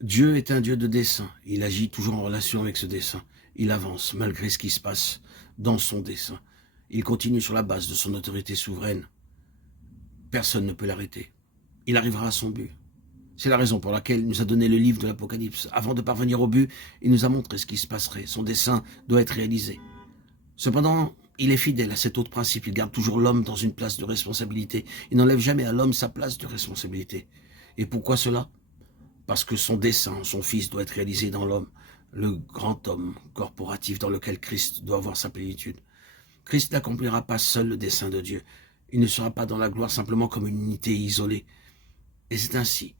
Dieu est un Dieu de dessein. Il agit toujours en relation avec ce dessein. Il avance malgré ce qui se passe dans son dessein. Il continue sur la base de son autorité souveraine. Personne ne peut l'arrêter. Il arrivera à son but. C'est la raison pour laquelle il nous a donné le livre de l'Apocalypse. Avant de parvenir au but, il nous a montré ce qui se passerait. Son dessein doit être réalisé. Cependant, il est fidèle à cet autre principe. Il garde toujours l'homme dans une place de responsabilité. Il n'enlève jamais à l'homme sa place de responsabilité. Et pourquoi cela? Parce que son dessein, son Fils, doit être réalisé dans l'homme, le grand homme corporatif dans lequel Christ doit avoir sa plénitude. Christ n'accomplira pas seul le dessein de Dieu. Il ne sera pas dans la gloire simplement comme une unité isolée. Et c'est ainsi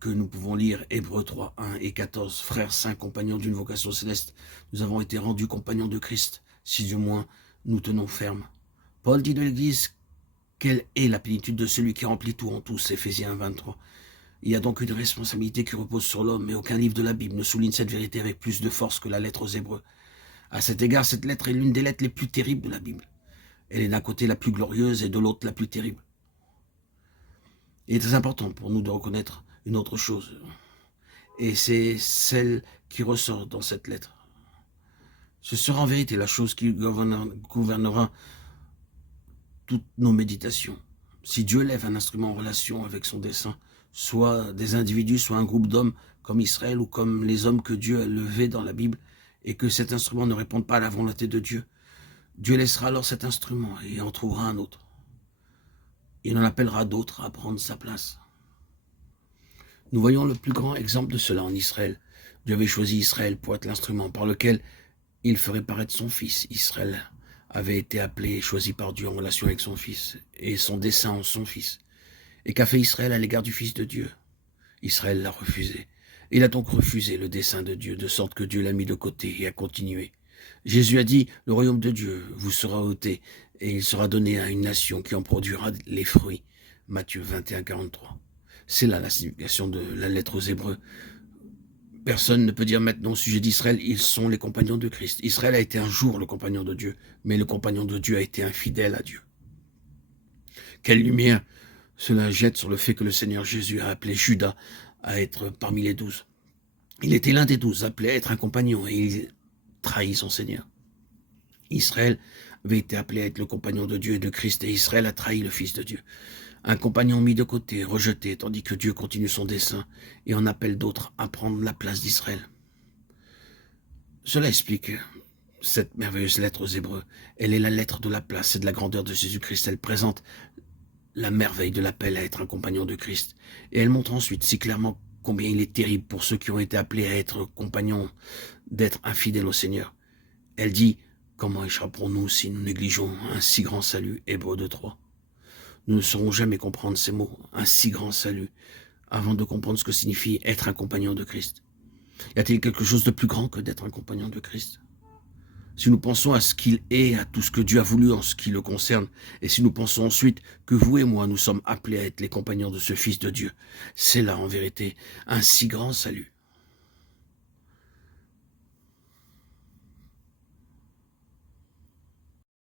que nous pouvons lire Hébreux 3, 1 et 14. Frères saints, compagnons d'une vocation céleste, nous avons été rendus compagnons de Christ, si du moins nous tenons ferme. Paul dit de l'Église quelle est la plénitude de celui qui remplit tout en tous, Éphésiens 23. Il y a donc une responsabilité qui repose sur l'homme, mais aucun livre de la Bible ne souligne cette vérité avec plus de force que la lettre aux Hébreux. À cet égard, cette lettre est l'une des lettres les plus terribles de la Bible. Elle est d'un côté la plus glorieuse et de l'autre la plus terrible. Il est très important pour nous de reconnaître une autre chose, et c'est celle qui ressort dans cette lettre. Ce sera en vérité la chose qui gouvernera toutes nos méditations. Si Dieu lève un instrument en relation avec son dessein, soit des individus, soit un groupe d'hommes comme Israël ou comme les hommes que Dieu a levés dans la Bible, et que cet instrument ne réponde pas à la volonté de Dieu, Dieu laissera alors cet instrument et en trouvera un autre. Il en appellera d'autres à prendre sa place. Nous voyons le plus grand exemple de cela en Israël. Dieu avait choisi Israël pour être l'instrument par lequel il ferait paraître son fils. Israël avait été appelé et choisi par Dieu en relation avec son fils, et son dessein en son fils. Et qu'a fait Israël à l'égard du Fils de Dieu? Israël l'a refusé. Il a donc refusé le dessein de Dieu, de sorte que Dieu l'a mis de côté et a continué. Jésus a dit, le royaume de Dieu vous sera ôté, et il sera donné à une nation qui en produira les fruits. Matthieu 21, 43. C'est là la signification de la lettre aux Hébreux. Personne ne peut dire maintenant au sujet d'Israël, ils sont les compagnons de Christ. Israël a été un jour le compagnon de Dieu, mais le compagnon de Dieu a été infidèle à Dieu. Quelle lumière cela jette sur le fait que le Seigneur Jésus a appelé Judas à être parmi les 12. Il était l'un des 12, appelé à être un compagnon, et il trahit son Seigneur. Israël avait été appelé à être le compagnon de Dieu et de Christ, et Israël a trahi le Fils de Dieu. Un compagnon mis de côté, rejeté, tandis que Dieu continue son dessein et en appelle d'autres à prendre la place d'Israël. Cela explique cette merveilleuse lettre aux Hébreux. Elle est la lettre de la place et de la grandeur de Jésus-Christ. Elle présente la merveille de l'appel à être un compagnon de Christ. Et elle montre ensuite si clairement combien il est terrible pour ceux qui ont été appelés à être compagnons, d'être infidèles au Seigneur. Elle dit, comment échapperons-nous si nous négligeons un si grand salut? Hébreux 2:3. Nous ne saurons jamais comprendre ces mots, un si grand salut, avant de comprendre ce que signifie être un compagnon de Christ. Y a-t-il quelque chose de plus grand que d'être un compagnon de Christ? Si nous pensons à ce qu'il est, à tout ce que Dieu a voulu en ce qui le concerne, et si nous pensons ensuite que vous et moi, nous sommes appelés à être les compagnons de ce Fils de Dieu, c'est là en vérité un si grand salut.